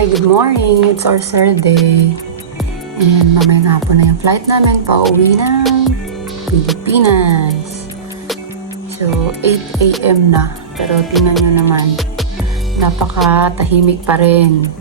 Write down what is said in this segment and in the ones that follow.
Hi, good morning. It's our third day. And mamaya na po na yung flight namin pauwi ng Pilipinas. So, 8 a.m. na. Pero tingnan nyo naman, napaka-tahimik pa rin.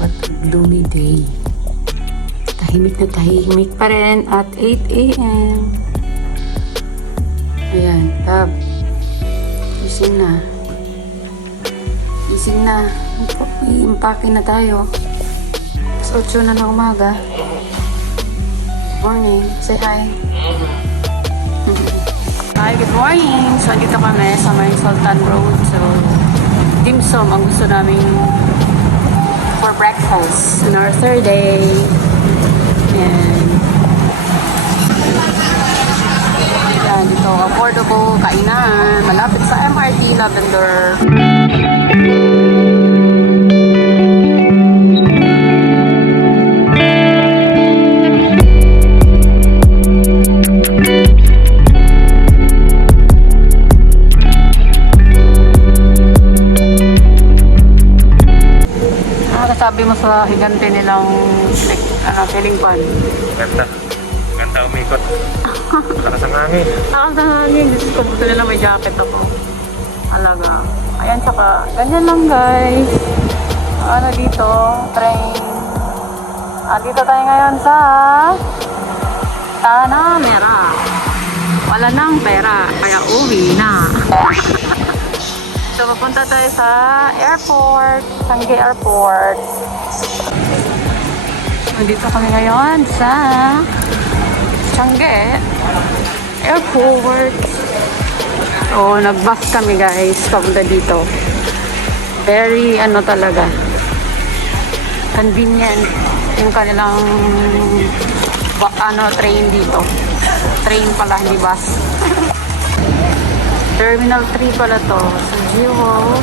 What a gloomy day. Tahimik na tahimik pa rin at 8 a.m. Ayan, tab. Gising na. Gising na. I-impake na tayo. It's 8 na ng umaga. Morning. Say hi. Hi, good morning. So, dito kami sa may Sultan Road. So, dim sum ang gusto namin for breakfast on our third day. And yan, dito affordable kainan. Malapit sa MRT Lavender. Sabi mo sa higante nilang feeling pan. Ganda. Ganda umikot. Lakas ang hangin. Lakas ang hangin. Gusto ko buto nila may jacket ako. Alaga. Ayan, saka ganyan lang guys. Ano dito? Train. Dito tayo ngayon sa Tanamera. Wala nang pera. Kaya uwi na. So, papunta tayo sa airport, Changi Airport. So, dito kami ngayon sa Changi Airport. So, nag-bus kami guys, papunta dito. Very, talaga, convenient yung kanilang train dito. Train pala, hindi bus. Terminal 3 pala to. So, Jiwo.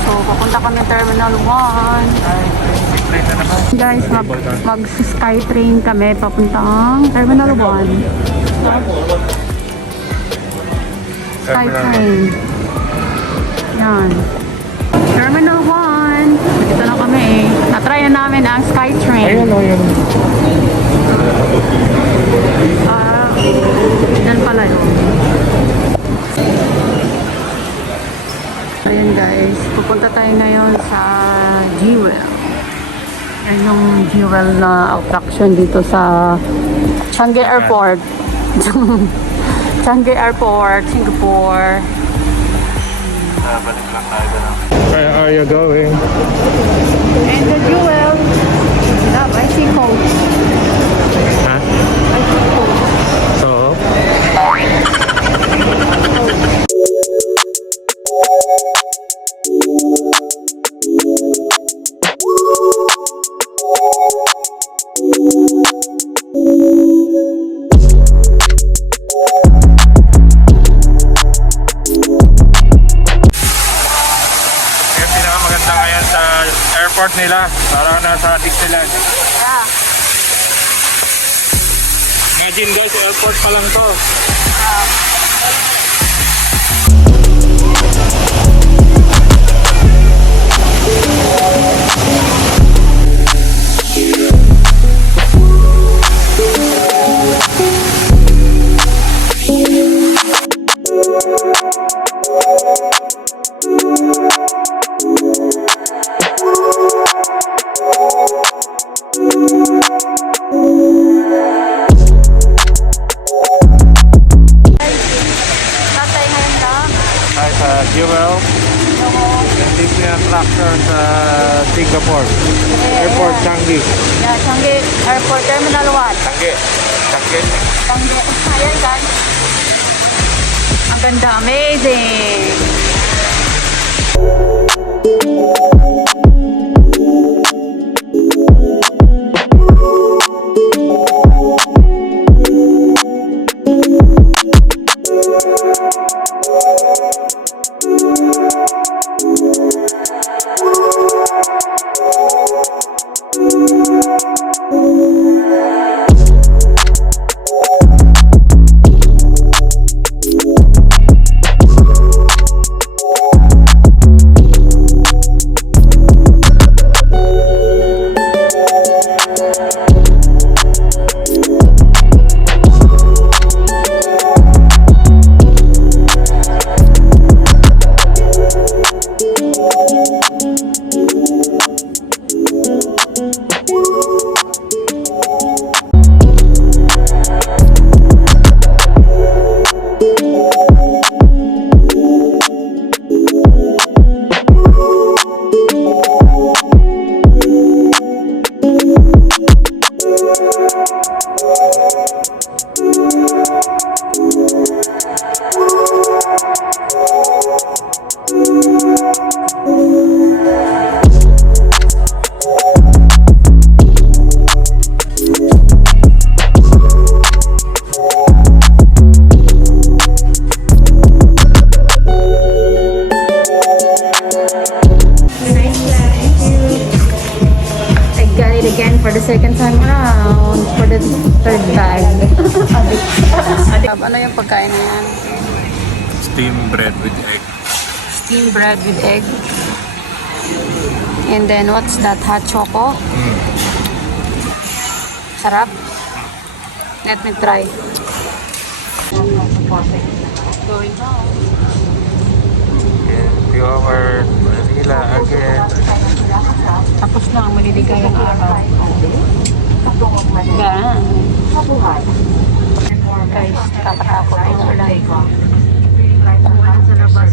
So, pupunta kami Terminal 1. Guys, mag-skytrain kami papuntang Terminal 1. Skytrain. Yan. Terminal 1. Dito na kami eh. Na-try na namin ang Skytrain. Ayun o, yun. Yan pala yun. Ayan guys, pupunta tayo ngayon sa Jewel. Yan yung Jewel na attraction dito sa Changi Airport. Changi Airport, Singapore. Balik lang tayo doon. Where are you going? And the Jewel. I see coach. Ha? I see coach. So? Airport nila, para nasa Dixieland. Yeah. Imagine guys, airport pa lang to. Jewel, yung Disney attraction sa Singapore. Airport Changi. Yeah, Changi Airport Terminal 1. Changi. Ayan guys. Ang ganda, amazing. second time around for the third bag. Ano yung pagkain na yan? Steamed bread with egg. Steamed bread with egg. And then, what's that? Hot choco? Sarap? Let me try. Going home. And you over Manila again. Tapos na ang maliligayang araw. Yan. Guys, kakatapos ng ulan. Umulan sa labas.